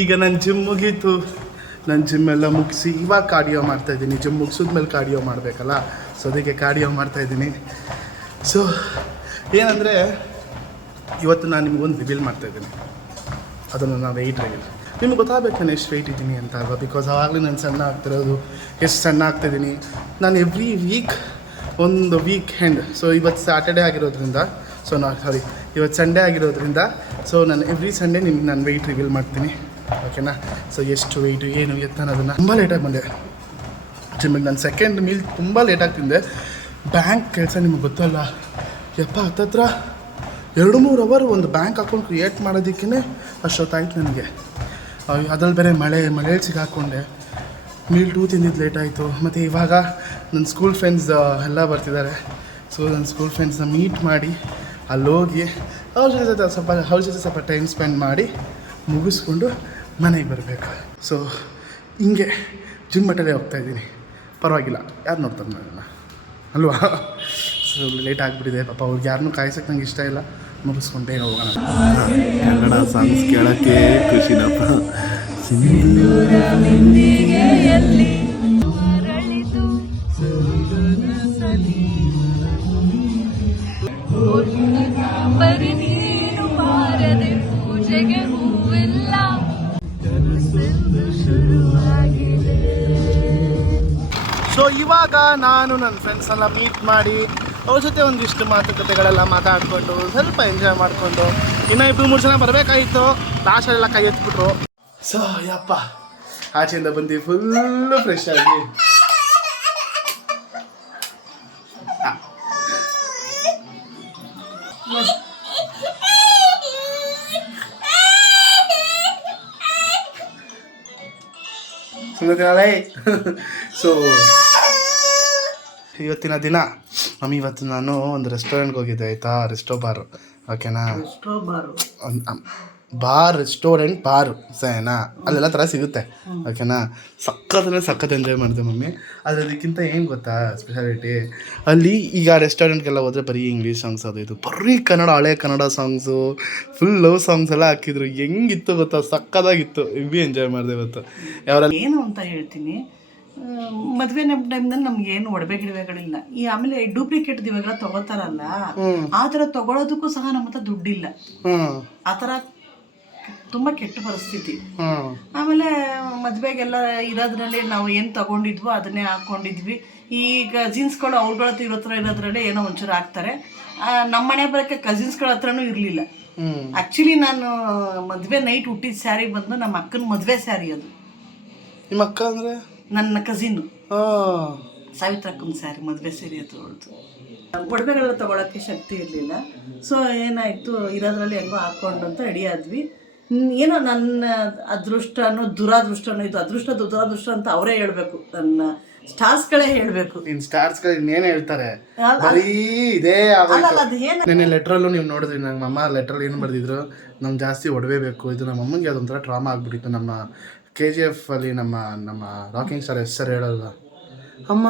ಈಗ ನನ್ನ ಜಿಮ್ ಮುಗೀತು. ನನ್ನ ಜಿಮ್ಮೆಲ್ಲ ಮುಗಿಸಿ ಇವಾಗ ಕಾರ್ಡಿಯೋ ಮಾಡ್ತಾಯಿದ್ದೀನಿ. ಜಿಮ್ ಮುಗಿಸಿದ್ಮೇಲೆ ಕಾರ್ಡಿಯೋ ಮಾಡಬೇಕಲ್ಲ, ಸೊ ಅದಕ್ಕೆ ಕಾರ್ಡಿಯೋ ಮಾಡ್ತಾಯಿದ್ದೀನಿ. ಸೊ ಏನಂದರೆ ಇವತ್ತು ನಾನು ನಿಮಗೊಂದು ರಿವೀಲ್ ಮಾಡ್ತಾಯಿದ್ದೀನಿ. ಅದನ್ನು ನಾನು ವೆಯ್ಟ್ ರಿವೀಲ್. ನಿಮ್ಗೆ ಗೊತ್ತಾಗಬೇಕು ನಾನು ಎಷ್ಟು ವೆಯ್ಟ್ ಇದ್ದೀನಿ ಅಂತ ಅಲ್ವಾ. ಬಿಕಾಸ್ ಆವಾಗಲೇ ನಾನು ಸಣ್ಣ ಆಗ್ತಿರೋದು, ಎಷ್ಟು ಸಣ್ಣ ಆಗ್ತಾಯಿದ್ದೀನಿ ನಾನು. ಎವ್ರಿ ವೀಕ್ ಒಂದು ವೀಕೆಂಡ್, ಸೊ ಇವತ್ತು ಸ್ಯಾಟರ್ಡೇ ಆಗಿರೋದ್ರಿಂದ, ಇವತ್ತು ಸಂಡೇ ಆಗಿರೋದ್ರಿಂದ, ಸೊ ನಾನು ಎವ್ರಿ ಸಂಡೇ ನಿಮ್ಗೆ ನಾನು ವೆಯ್ಟ್ ರಿವೀಲ್ ಮಾಡ್ತೀನಿ, ಓಕೆನಾ. ಸೊ ಎಷ್ಟು ವೆಯ್ಟು ಏನು ಎತ್ತ ಅನ್ನೋದನ್ನು. ತುಂಬ ಲೇಟಾಗಿ ಬಂದೆ ಜಿಮ್ಮಿಗೆ. ನಾನು ಸೆಕೆಂಡ್ ಮೀಲ್ ತುಂಬ ಲೇಟಾಗಿ ತಿಂದೆ. ಬ್ಯಾಂಕ್ ಕೆಲಸ ನಿಮಗೆ ಗೊತ್ತಲ್ಲ ಯಪ್ಪ, ಹತ್ತತ್ರ 2-3 ಅವರ್ ಒಂದು ಬ್ಯಾಂಕ್ ಅಕೌಂಟ್ ಕ್ರಿಯೇಟ್ ಮಾಡೋದಕ್ಕೇ ಅಷ್ಟೊತ್ತಾಯ್ತು ನನಗೆ. ಅದ್ರಲ್ಲಿ ಬೇರೆ ಮಳೆ ಸಿಗಾಕೊಂಡೆ. ಮೀಲ್ 2 ತಿಂದಿದ್ದು ಲೇಟ್ ಆಯಿತು. ಮತ್ತು ಇವಾಗ ನನ್ನ ಸ್ಕೂಲ್ ಫ್ರೆಂಡ್ಸ್ ಎಲ್ಲ ಬರ್ತಿದ್ದಾರೆ. ಸೊ ನನ್ನ ಸ್ಕೂಲ್ ಫ್ರೆಂಡ್ಸ್ನ ಮೀಟ್ ಮಾಡಿ ಅಲ್ಲೋಗಿ ಅವ್ರ ಜೊತೆ ಸ್ವಲ್ಪ ಟೈಮ್ ಸ್ಪೆಂಡ್ ಮಾಡಿ ಮುಗಿಸ್ಕೊಂಡು ಮನೆಗೆ ಬರಬೇಕು. ಸೊ ಹಿಂಗೆ ಜಿಮ್ ಮಟ್ಟಲ್ಲೇ ಹೋಗ್ತಾಯಿದ್ದೀನಿ. ಪರವಾಗಿಲ್ಲ, ಯಾರು ನೋಡ್ತಾರೆ ನನ್ನ ಅಲ್ವಾ. ಸೊ ಲೇಟ್ ಆಗಿಬಿಟ್ಟಿದೆ ಪಾಪ. ಅವ್ರಿಗೆ ಯಾರನ್ನೂ ಕಾಯಿಸೋಕ್ಕೆ ನಂಗೆ ಇಷ್ಟ ಇಲ್ಲ. ಮುಗಿಸ್ಕೊಂಡು ಬೇಗ ಹೋಗೋಣ. ಕನ್ನಡ ಸಾಂಗ್ಸ್ ಕೇಳೋಕ್ಕೆ ಖುಷಿನಪ್ಪ. ಬರಿ ನೀನು ಬಾರದೆ ಇವಾಗ ನಾನು ನನ್ನ ಫ್ರೆಂಡ್ಸ್ ಎಲ್ಲ ಮೀಟ್ ಮಾಡಿ ಅವ್ರ ಜೊತೆ ಒಂದಿಷ್ಟು ಮಾತುಕತೆಗಳೆಲ್ಲ ಮಾತಾಡಿಕೊಂಡು ಸ್ವಲ್ಪ ಎಂಜಾಯ್ ಮಾಡಿಕೊಂಡು ಇನ್ನೂ 2-3 ಜನ ಬರಬೇಕಾಗಿತ್ತು. ಲಾಸ್ಟಲ್ಲೆಲ್ಲ ಕೈ ಎತ್ಬಿಟ್ರು. ಸೊ ಯಪ್ಪ ಆಚೆಯಿಂದ ಬಂದು ಫುಲ್ಲು ಫ್ರೆಶ್ ಆಗಿ ಸೊ ಇವತ್ತಿನ ದಿನ ಮಮ್ಮಿ ಇವತ್ತು ನಾನು ಒಂದು ರೆಸ್ಟೋರೆಂಟ್ಗೆ ಹೋಗಿದ್ದೆ ಆಯಿತಾ, ರೆಸ್ಟೋ ಬಾರು ಓಕೆನಾ, ರೆಸ್ಟೋರೆಂಟ್ ಬಾರು ಸರಿನಾ, ಅಲ್ಲೆಲ್ಲ ಥರ ಸಿಗುತ್ತೆ ಓಕೆನಾ. ಸಖತ್ ಎಂಜಾಯ್ ಮಾಡಿದೆ ಮಮ್ಮಿ. ಆದರೆ ಅದಕ್ಕಿಂತ ಏನು ಗೊತ್ತಾ ಸ್ಪೆಷಾಲಿಟಿ, ಅಲ್ಲಿ ಈಗ ರೆಸ್ಟೋರೆಂಟ್ಗೆಲ್ಲ ಹೋದರೆ ಬರೀ ಇಂಗ್ಲೀಷ್ ಸಾಂಗ್ಸ್ ಅದು ಇದು, ಬರೀ ಕನ್ನಡ, ಹಳೆ Kannada songs, full love songs ಎಲ್ಲ ಹಾಕಿದ್ರು. ಹೆಂಗಿತ್ತು ಗೊತ್ತಾ, ಸಕ್ಕದಾಗಿತ್ತು. ಇವಿ ಎಂಜಾಯ್ ಮಾಡಿದೆ ಇವತ್ತು. ಯಾವರಲ್ಲಿ ಏನು ಅಂತ ಹೇಳ್ತೀನಿ, ಮದುವೆ ಟೈಮ್ನಲ್ಲಿ ನಮ್ಗೆ ಏನು ಒಡವೆ ಗಿಡವೆಗಳಿಲ್ಲ. ಈ ಆಮೇಲೆ ಡೂಪ್ಲಿಕೇಟ್ ಇವಾಗೆಲ್ಲ ತಗೋತಾರಲ್ಲ, ಆ ಥರ ತಗೊಳೋದಕ್ಕೂ ಸಹ ನಮ್ಮ ಹತ್ರ ದುಡ್ಡಿಲ್ಲ. ಆ ಥರ ತುಂಬ ಕೆಟ್ಟ ಪರಿಸ್ಥಿತಿ. ಆಮೇಲೆ ಮದುವೆಗೆಲ್ಲ ಇರೋದ್ರಲ್ಲಿ ನಾವು ಏನು ತಗೊಂಡಿದ್ವೋ ಅದನ್ನೇ ಹಾಕ್ಕೊಂಡಿದ್ವಿ. ಈಗ ಕಸಿನ್ಸ್ಗಳು ಅವ್ರಗಳ ಹತ್ರ ಇರೋದ್ರಲ್ಲೇ ಏನೋ ಒಂಚೂರು ಹಾಕ್ತಾರೆ. ನಮ್ಮ ಮನೆ ಬರೋಕ್ಕೆ ಕಸಿನ್ಸ್ಗಳ ಹತ್ರನೂ ಇರಲಿಲ್ಲ. ಆ್ಯಕ್ಚುಲಿ ನಾನು ಮದುವೆ ನೈಟ್ ಹುಟ್ಟಿದ ಸ್ಯಾರಿ ಬಂದು ನಮ್ಮ ಅಕ್ಕನ ಮದುವೆ ಸ್ಯಾರಿ. ಅದು ನಿಮ್ಮ ಅಕ್ಕ ಅಂದರೆ ನನ್ನ ಕಸಿನ್ನು ಸಾವಿತ್ರಕ್ಕನ ಸ್ಯಾರಿ, ಮದುವೆ ಸೀರೆ ತೊಗೊಳ್ತು. ಒಡವೆಗಳೆಲ್ಲ ತೊಗೊಳಕ್ಕೆ ಶಕ್ತಿ ಇರಲಿಲ್ಲ. ಸೊ ಏನಾಯಿತು, ಇರೋದ್ರಲ್ಲಿ ಹೆಂಗೋ ಹಾಕ್ಕೊಂಡು ಅಂತ ರೆಡಿ ಆದ್ವಿ. ಏನೋ ನನ್ನ ಅದೃಷ್ಟನೋ ದುರಾದೃಷ್ಟನೋ, ಇದು ಅದೃಷ್ಟ ದುರಾದೃಷ್ಟ ಅಂತ ಅವರೇ ಹೇಳಬೇಕು, ನನ್ನ ಸ್ಟಾರ್ಸ್ಗಳೇ ಹೇಳಬೇಕು. ಇನ್ನು ಸ್ಟಾರ್ಸ್ಗಳು ಇನ್ನೇನು ಹೇಳ್ತಾರೆ, ಬರೀ ಇದೇ ನೆನ್ನೆ ಲೆಟ್ರಲ್ಲೂ ನೀವು ನೋಡಿದ್ರಿ, ನಮ್ಮ ಅಮ್ಮ ಲೆಟ್ರಲ್ಲಿ ಏನು ಬರೆದಿದ್ರು, ನಮ್ಗೆ ಜಾಸ್ತಿ ಒಡವೆ ಬೇಕು. ಇದು ನಮ್ಮ ಅಮ್ಮಂಗೆ ಅದೊಂಥರ ಡ್ರಾಮಾ ಆಗ್ಬಿಟ್ಟಿತ್ತು. ನಮ್ಮ KGF ಅಲ್ಲಿ ನಮ್ಮ ರಾಕಿಂಗ್ ಸ್ಟಾರ್ ಹೆಸರು ಹೇಳಲ್ಲ, ಅಮ್ಮ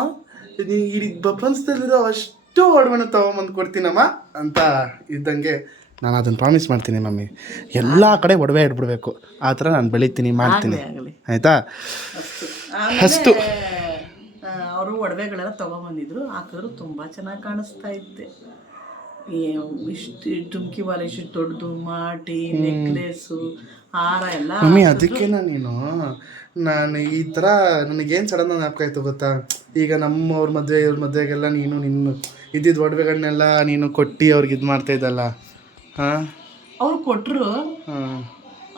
ಇಡೀ ಪ್ರಪಂಚದಲ್ಲಿರೋ ಅಷ್ಟು ಒಡವೆನ ತೊಗೊಂಬಂದು ಕೊಡ್ತೀನಮ್ಮ ಅಂತ ಇದ್ದಂಗೆ ನಾನು ಅದನ್ನು ಪ್ರಾಮಿಸ್ ಮಾಡ್ತೀನಿ ಮಮ್ಮಿ, ಎಲ್ಲ ಕಡೆ ಒಡವೆ ಇಟ್ಬಿಡ್ಬೇಕು. ಆ ಥರ ನಾನು ಬೆಳಿತೀನಿ, ಮಾಡ್ತೀನಿ ಆಯಿತಾ. ಅಷ್ಟು ಅವರು ಒಡವೆಗಳೆಲ್ಲ ತೊಗೊಂಬಂದಿದ್ರು, ಹಾಕಿದ್ರು, ತುಂಬ ಚೆನ್ನಾಗಿ ಕಾಣಿಸ್ತಾ ಇತ್ತೆ. ಇಷ್ಟು ಜುಮ್ಕಿ ವಾಲೆ, ಇಷ್ಟು ದೊಡ್ಡದು ಮಾಟಿ, ನೆಕ್ಲೆಸ್ಸು, ಹಾರ ಎಲ್ಲ ಮಮ್ಮಿ. ಅದಕ್ಕೆನ ನಾನು ಈ ಥರ ನನಗೇನು ಸಡನ್ ಜ್ಞಾಪಕ ಆಯಿತು ಗೊತ್ತಾ, ಈಗ ನಮ್ಮವ್ರ ಮದುವೆ ಇವ್ರ ಮದುವೆಗೆಲ್ಲ ನಿನ್ನ ಇದ್ದಿದ್ದು ಒಡವೆಗಳನ್ನೆಲ್ಲ ನೀನು ಕೊಟ್ಟು ಅವ್ರಿಗೆ ಇದು ಮಾಡ್ತಾ ಇದ್ದಲ್ಲ. ಹಾಂ, ಅವ್ರು ಕೊಟ್ಟರು.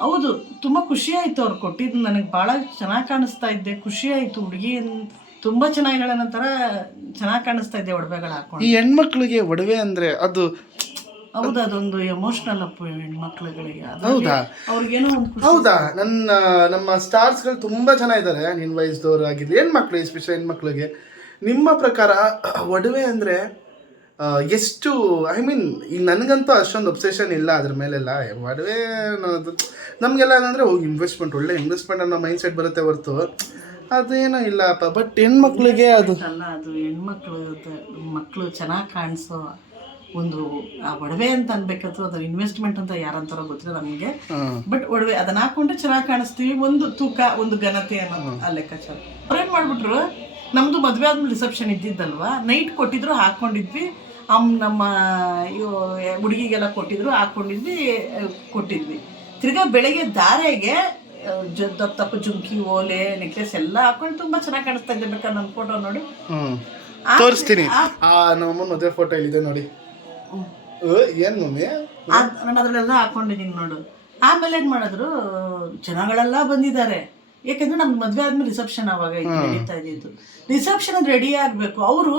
ಹೌದು, ತುಂಬ ಖುಷಿ ಆಯಿತು ಅವ್ರು ಕೊಟ್ಟಿದ್ದು. ನನಗೆ ಭಾಳ ಚೆನ್ನಾಗಿ ಕಾಣಿಸ್ತಾ ಇದ್ದೆ, ಖುಷಿ ಆಯಿತು. ಹುಡುಗಿ ತುಂಬ ಚೆನ್ನಾಗಿಗಳ ನಂತರ ಚೆನ್ನಾಗಿ ಕಾಣಿಸ್ತಾ ಇದ್ದೆ ಒಡವೆಗಳು ಹಾಕೊಂಡು. ಈ ಹೆಣ್ಮಕ್ಳಿಗೆ ಒಡವೆ ಅಂದರೆ ಅದು ಹೌದು, ಅದೊಂದು ಎಮೋಷ್ನಲ್ ಅಪ್ಪು ಹೆಣ್ಮಕ್ಳುಗಳಿಗೆ. ಹೌದಾ, ಅವ್ರಿಗೇನೋ ಒಂದು ಹೌದಾ. ನಮ್ಮ ಸ್ಟಾರ್ಸ್ಗಳು ತುಂಬ ಚೆನ್ನಾಗಿದ್ದಾರೆ, ನಿನ್ನ ವಯಸ್ಸದವ್ರು ಆಗಿರಲಿ, ಹೆಣ್ಮಕ್ಳು, ಎಸ್ಪೆಷಲಿ ಹೆಣ್ಮಕ್ಳಿಗೆ. ನಿಮ್ಮ ಪ್ರಕಾರ ಒಡವೆ ಅಂದರೆ ಎಷ್ಟು, ಐ ಮೀನ್ ಈಗ ನನಗಂತೂ ಅಷ್ಟೊಂದು ಒಬ್ಸೆಷನ್ ಇಲ್ಲ ಅದ್ರ ಮೇಲೆಲ್ಲ. ಒಡವೆ ಅನ್ನೋದು ನಮಗೆಲ್ಲ ಏನಂದರೆ ಇನ್ವೆಸ್ಟ್ಮೆಂಟ್, ಒಳ್ಳೆ ಇನ್ವೆಸ್ಟ್ಮೆಂಟ್ ಅನ್ನೋ ಮೈಂಡ್ ಸೆಟ್ ಬರುತ್ತೆ ಹೊರತು ಅದೇನೋ ಇಲ್ಲಪ್ಪ. ಬಟ್ ಹೆಣ್ಮಕ್ಳಿಗೆ ಅದು ಅಲ್ಲ, ಅದು ಮಕ್ಕಳು ಚೆನ್ನಾಗಿ ಕಾಣಿಸೋ ಒಂದು ಒಡವೆ ಅಂತ ಅನ್ಬೇಕಾದ್ರು, ಅದು ಇನ್ವೆಸ್ಟ್ಮೆಂಟ್ ಅಂತ ಯಾರಂತಾರೋ ಗೊತ್ತಿಲ್ಲ ನಮಗೆ. ಬಟ್ ಒಡವೆ ಅದನ್ನ ಹಾಕೊಂಡ್ರೆ ಚೆನ್ನಾಗಿ ಕಾಣಿಸ್ತೀವಿ, ಒಂದು ತೂಕ, ಒಂದು ಘನತೆ ಅನ್ನೋದು ಆ ಲೆಕ್ಕಾಚಾರ. ಅವ್ರೇನು ಮಾಡ್ಬಿಟ್ರು, ನಮ್ಮದು ಮದುವೆ ಆದ್ಮೇಲೆ ರಿಸೆಪ್ಷನ್ ಇದ್ದಿದ್ದಲ್ವಾ, ನೈಟ್ ಕೊಟ್ಟಿದ್ರು, ಹಾಕ್ಕೊಂಡಿದ್ವಿ. ನಮ್ಮ ಹುಡುಗಿಗೆಲ್ಲ ಕೊಟ್ಟಿದ್ರು, ಹಾಕ್ಕೊಂಡಿದ್ವಿ, ಕೊಟ್ಟಿದ್ವಿ. ತಿರ್ಗಾ ಬೆಳಗ್ಗೆ ದಾರೆಗೆ ದಪ್ಪ ಜುಮ್ಕಿ, ಓಲೆ, ನೆಕ್ಲೆಸ್ ಎಲ್ಲ ಹಾಕೊಂಡು ತುಂಬ ಚೆನ್ನಾಗಿ ಕಾಣಿಸ್ತಾ ಇದ್ದೆ. ಬೇಕಾದ್ರೆ ನನ್ನ ಫೋಟೋ ನೋಡಿ ತೋರಿಸ್ತೀನಿ. ನಮ್ಮಮ್ಮ ಮದುವೆ ಫೋಟೋ ಇಲ್ಲಿದೆ ನೋಡಿ. ಏನು ಮಮ್ಮಿ, ನಾನು ಅದರಲ್ಲೆಲ್ಲ ಹಾಕೊಂಡಿದ್ದೀನಿ ನೋಡು. ಆಮೇಲೆ ಏನು ಮಾಡಿದ್ರು, ಜನಗಳೆಲ್ಲ ಬಂದಿದ್ದಾರೆ. ಯಾಕಂದ್ರೆ ನಮ್ಮ ಮದುವೆ ಆದ್ಮೇಲೆ ರಿಸೆಪ್ಷನ್ ಅವಾಗ ನಡೀತಾ ಇದ್ದಿದ್ದು. ರಿಸೆಪ್ಷನ್ ರೆಡಿ ಆಗಬೇಕು. ಅವರು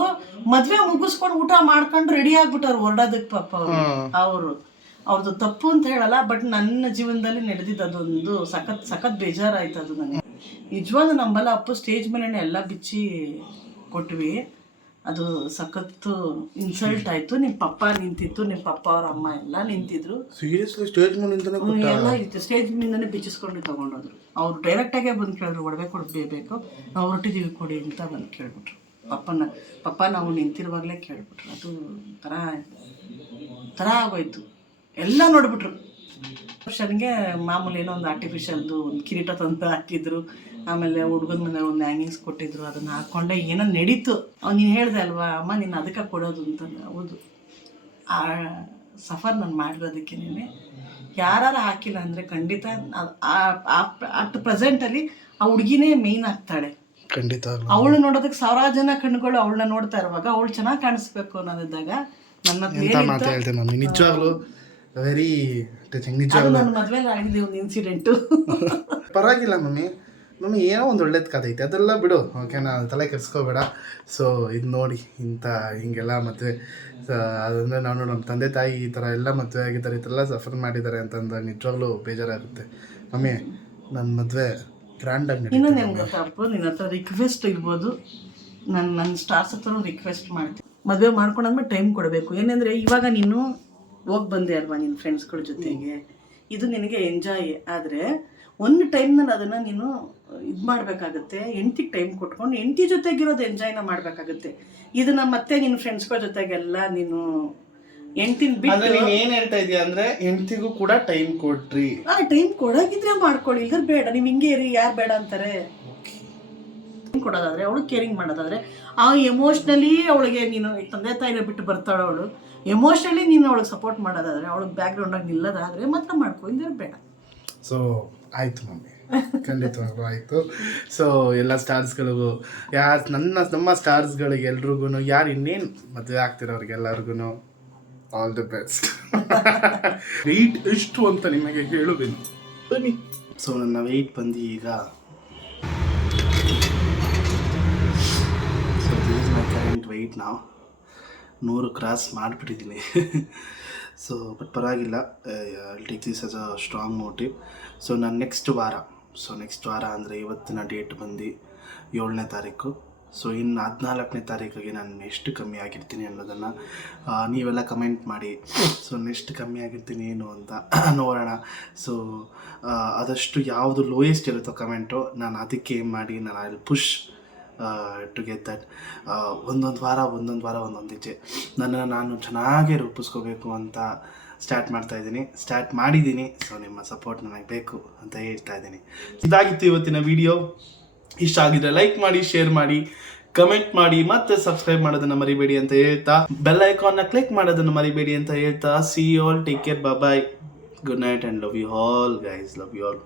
ಮದುವೆ ಮುಗಿಸ್ಕೊಂಡು ಊಟ ಮಾಡ್ಕೊಂಡು ರೆಡಿ ಆಗ್ಬಿಟ್ಟವ್ರು ಹೊರಡೋದಕ್ಕೆ. ಪಾಪ ಅವರು ಅವ್ರದ್ದು ತಪ್ಪು ಅಂತ ಹೇಳಲ್ಲ, ಬಟ್ ನನ್ನ ಜೀವನದಲ್ಲಿ ನಡೆದಿದ್ದು ಅದೊಂದು ಸಖತ್ ಬೇಜಾರಾಯ್ತು. ಅದು ನನಗೆ ನಿಜವಾದ ನಂಬಲ್ಲ ಅಪ್ಪು. ಸ್ಟೇಜ್ ಮೇಲೆ ಎಲ್ಲ ಬಿಚ್ಚಿ ಕೊಟ್ವಿ. ಅದು ಸಖತ್ತು ಇನ್ಸಲ್ಟ್ ಆಯಿತು. ನಿಮ್ಮ ಪಪ್ಪ ನಿಂತಿತ್ತು, ನಿಮ್ಮ ಪಪ್ಪ ಅವ್ರ ಅಮ್ಮ ಎಲ್ಲ ನಿಂತಿದ್ರು. ಸೀರಿಯಸ್ಲಿ ಸ್ಟೇಜ್ ಮೇಲೆ ಎಲ್ಲ ಇತ್ತು. ಸ್ಟೇಜ್ ಮೇಲಿಂದನೇ ಬಿಚ್ಚಿಸ್ಕೊಂಡು ತಗೊಂಡೋದ್ರು. ಅವ್ರು ಡೈರೆಕ್ಟಾಗೇ ಬಂದು ಕೇಳಿದ್ರು, ಒಡವೆ ಕೊಡಬೇಕು, ನಾವು ಹೊರಟಿದ್ದೀವಿ ಕೊಡಿ ಅಂತ ಬಂದು ಕೇಳ್ಬಿಟ್ರು. ಪಪ್ಪ ನಾವು ನಿಂತಿರುವಾಗಲೇ ಕೇಳ್ಬಿಟ್ರು. ಅದು ಥರ ಆಗೋಯ್ತು. ಎಲ್ಲ ನೋಡ್ಬಿಟ್ರು. ರಿಸೆಪ್ಷನ್ಗೆ ಮಾಮೂಲಿ ಏನೋ ಒಂದು ಆರ್ಟಿಫಿಷಿಯಲ್ದು ಒಂದು ಕಿರೀಟ ತಂದು ಹಾಕಿದ್ರು. ಆಮೇಲೆ ಹುಡುಗನ ಮನೆ ಒಂದು ಹ್ಯಾಂಗಿಂಗ್ಸ್ ಕೊಟ್ಟಿದ್ರು, ಅದನ್ನು ಹಾಕ್ಕೊಂಡೆ ಏನೋ ನಡೀತು. ನೀನು ಹೇಳಿದೆ ಅಲ್ವಾ ಅಮ್ಮ, ನೀನು ಅದಕ್ಕೆ ಕೊಡೋದು ಅಂತಂದು. ಹೌದು, ಆ ಸಫರ್ ನಾನು ಮಾಡಿರೋದಕ್ಕೇನೆ. ಯಾರು ಹಾಕಿಲ್ಲ ಅಂದರೆ ಖಂಡಿತ ಅಟ್ ಪ್ರೆಸೆಂಟಲ್ಲಿ ಆ ಹುಡುಗಿನೇ ಮೇಯ್ನ್ ಆಗ್ತಾಳೆ. ಖಂಡಿತ ಅವಳು ನೋಡೋದಕ್ಕೆ ಸಾವಿರಾರು ಜನ ಕಣ್ಣುಗಳು ಅವಳನ್ನ ನೋಡ್ತಾ ಇರುವಾಗ ಅವಳು ಚೆನ್ನಾಗಿ ಕಾಣಿಸ್ಬೇಕು ಅನ್ನೋದಿದ್ದಾಗ ನನ್ನ ಎಂತ ಮಾತು ಹೇಳ್ತೇನೆ ಮಮ್ಮಿ, ನಿಜವಾಗ್ಲೂ ವೆರಿ ಟಚಿಂಗ್. ನಿಜವಾಗ್ಲೂ ನನ್ನ ಮದುವೆಲಿ ಆಗಿದೆ ಒಂದು ಇನ್ಸಿಡೆಂಟು. ಪರವಾಗಿಲ್ಲ ಮಮ್ಮಿ, ಮಮ್ಮಿ ಏನೋ ಒಂದು ಒಳ್ಳೇದು ಕಥೆ ಐತೆ, ಅದೆಲ್ಲ ಬಿಡು, ಓಕೆನಾ, ತಲೆ ಕೆಡಿಸ್ಕೋಬೇಡ. ಸೊ ಇದು ನೋಡಿ ಹಿಂಗೆಲ್ಲ ಮದುವೆ ಅದಂದರೆ ನಾನು ನಮ್ಮ ತಂದೆ ತಾಯಿ ಈ ಥರ ಎಲ್ಲ ಮದುವೆ ಆಗಿದ್ದಾರೆ, ಈ ಥರ ಎಲ್ಲ ಸಫರ್ ಮಾಡಿದ್ದಾರೆ ಅಂತಂದಾಗ ನಿಜವಾಗ್ಲೂ ಬೇಜಾರಾಗುತ್ತೆ. ಮಮ್ಮಿ ನನ್ನ ಮದುವೆ ಗ್ರ್ಯಾಂಡಾಗಿ ಇನ್ನೊಂದು ನಡೀತು. ಏನು ಗೊತ್ತಾ ಅಪ್ಪು, ನಿನ್ನ ಹತ್ರ ರಿಕ್ವೆಸ್ಟ್ ಇರ್ಬೋದು, ನನ್ನ ಸ್ಟಾರ್ಸ್ ಹತ್ರ ರಿಕ್ವೆಸ್ಟ್ ಮಾಡ್ತೀನಿ. ಮದುವೆ ಮಾಡ್ಕೊಂಡಾದ್ಮೇಲೆ ಟೈಮ್ ಕೊಡಬೇಕು. ಏನಂದರೆ ಇವಾಗ ನೀನು ಹೋಗಿ ಬಂದೆ ಅಲ್ವಾ ನಿನ್ನ ಫ್ರೆಂಡ್ಸ್ಗಳ ಜೊತೆಗೆ, ಇದು ನಿನಗೆ ಎಂಜಾಯ್. ಆದರೆ ಒಂದು ಟೈಮ್ನಲ್ಲಿ ಅದನ್ನು ನೀನು ಇದು ಮಾಡಬೇಕಾಗುತ್ತೆ, ಹೆಂಡ್ತಿಗೆ ಟೈಮ್ ಕೊಟ್ಕೊಂಡು ಹೆಂಡ್ತಿ ಜೊತೆಗಿರೋದು ಎಂಜಾಯ್ನ ಮಾಡಬೇಕಾಗುತ್ತೆ. ಇದನ್ನು ಮತ್ತೆ ನಿನ್ನ ಫ್ರೆಂಡ್ಸ್ಗಳ ಜೊತೆಗೆಲ್ಲ ನೀನು ಹೆಂಡ್ತಿನ ಬಿಟ್ಟು ಏನು ಹೇಳ್ತಾ ಇದೀಯ ಅಂದರೆ ಹೆಂಡ್ತಿಗೂ ಕೂಡ ಟೈಮ್ ಕೊಟ್ರಿ. ಟೈಮ್ ಕೊಡೋಗಿದ್ರೆ ಮಾಡ್ಕೊಳ್ಳಿ, ಇಲ್ಲದ್ರೆ ಬೇಡ. ನೀವು ಹಿಂಗೆ ಇರಿ, ಯಾರು ಬೇಡ ಅಂತಾರೆ? ಕೊಡೋದಾದ್ರೆ ಅವಳು ಕೇರಿಂಗ್ ಮಾಡೋದಾದ್ರೆ ಆ ಎಮೋಷ್ನಲಿ ಅವಳಿಗೆ ನೀನು ತಂದೆ ತಾಯಿನ ಬಿಟ್ಟು ಬರ್ತಾಳೆ, ಅವಳು ಎಮೋಷ್ನಲಿ ನೀನು ಅವಳಿಗೆ ಸಪೋರ್ಟ್ ಮಾಡೋದಾದ್ರೆ, ಅವಳಿಗೆ ಬ್ಯಾಕ್ಗ್ರೌಂಡಾಗಿ ನಿಲ್ಲೋದಾದರೆ ಮಾತ್ರ ಮಾಡ್ಕೊ, ಇಲ್ಲದ್ರೆ ಬೇಡ. ಸೊ ಆಯಿತು ಮಮ್ಮಿ, ಖಂಡಿತವಾಗ್ಲೂ ಆಯಿತು. ಸೊ ಎಲ್ಲ ಸ್ಟಾರ್ಸ್ಗಳಿಗೂ ನಮ್ಮ ಸ್ಟಾರ್ಸ್ಗಳಿಗೆ ಎಲ್ರಿಗೂ ಯಾರು ಇನ್ನೇನು ಮದುವೆ ಆಗ್ತಿರೋರಿಗೆಲ್ಲರಿಗೂ ಆಲ್ ದಿ ಬೆಸ್ಟ್. ವೆಯ್ಟ್ ಎಷ್ಟು ಅಂತ ನಿಮಗೆ ಹೇಳುವೇನು ಬನ್ನಿ. ಸೊ ನನ್ನ ವೆಯ್ಟ್ ಬಂದು ಈಗ ಕರೆಂಟ್ ವೆಯ್ಟ್ ನಾವು 100 ಕ್ರಾಸ್ ಮಾಡಿಬಿಟ್ಟಿದ್ದೀನಿ. ಸೊ ಬಟ್ ಪರವಾಗಿಲ್ಲ, I take this as a strong motive. So ನಾನು ನೆಕ್ಸ್ಟ್ ವಾರ ಅಂದರೆ ಇವತ್ತಿನ ಡೇಟ್ ಬಂದು 7ನೇ ತಾರೀಕು. ಸೊ ಇನ್ನು 14ನೇ ತಾರೀಕಿಗೆ ನಾನು ಎಷ್ಟು ಕಮ್ಮಿ ಆಗಿರ್ತೀನಿ ಅನ್ನೋದನ್ನು ನೀವೆಲ್ಲ ಕಮೆಂಟ್ ಮಾಡಿ. ಸೊ ನೆಕ್ಸ್ಟ್ ಕಮ್ಮಿ ಆಗಿರ್ತೀನಿ ಏನು ಅಂತ ನೋಡೋಣ. ಸೊ ಆದಷ್ಟು ಯಾವುದು ಲೋಯೆಸ್ಟ್ ಇರುತ್ತೋ ಕಮೆಂಟು, ನಾನು ಅದಕ್ಕೆ ಏಮ್ ಮಾಡಿ ನಾನು I will push to get that. ಒಂದೊಂದು ವಾರ ಒಂದೊಂದು ಹೆಜ್ಜೆ ನನ್ನನ್ನು ನಾನು ಚೆನ್ನಾಗೇ ರೂಪಿಸ್ಕೋಬೇಕು ಅಂತ ಸ್ಟಾರ್ಟ್ ಮಾಡಿದ್ದೀನಿ. ಸೊ ನಿಮ್ಮ ಸಪೋರ್ಟ್ ನನಗೆ ಬೇಕು ಅಂತ ಹೇಳ್ತಾ ಇದ್ದೀನಿ. ಇದಾಗಿತ್ತು ಇವತ್ತಿನ ವಿಡಿಯೋ. ಇಷ್ಟ ಆಗಿದ್ರೆ ಲೈಕ್ ಮಾಡಿ, ಶೇರ್ ಮಾಡಿ, ಕಮೆಂಟ್ ಮಾಡಿ, ಮತ್ತೆ ಸಬ್ಸ್ಕ್ರೈಬ್ ಮಾಡೋದನ್ನು ಮರಿಬೇಡಿ ಅಂತ ಹೇಳ್ತಾ, ಬೆಲ್ ಐಕಾನ್ನ ಕ್ಲಿಕ್ ಮಾಡೋದನ್ನು ಮರಿಬೇಡಿ ಅಂತ ಹೇಳ್ತಾ, see you all, take care, bye, good night and love you all guys, love you all.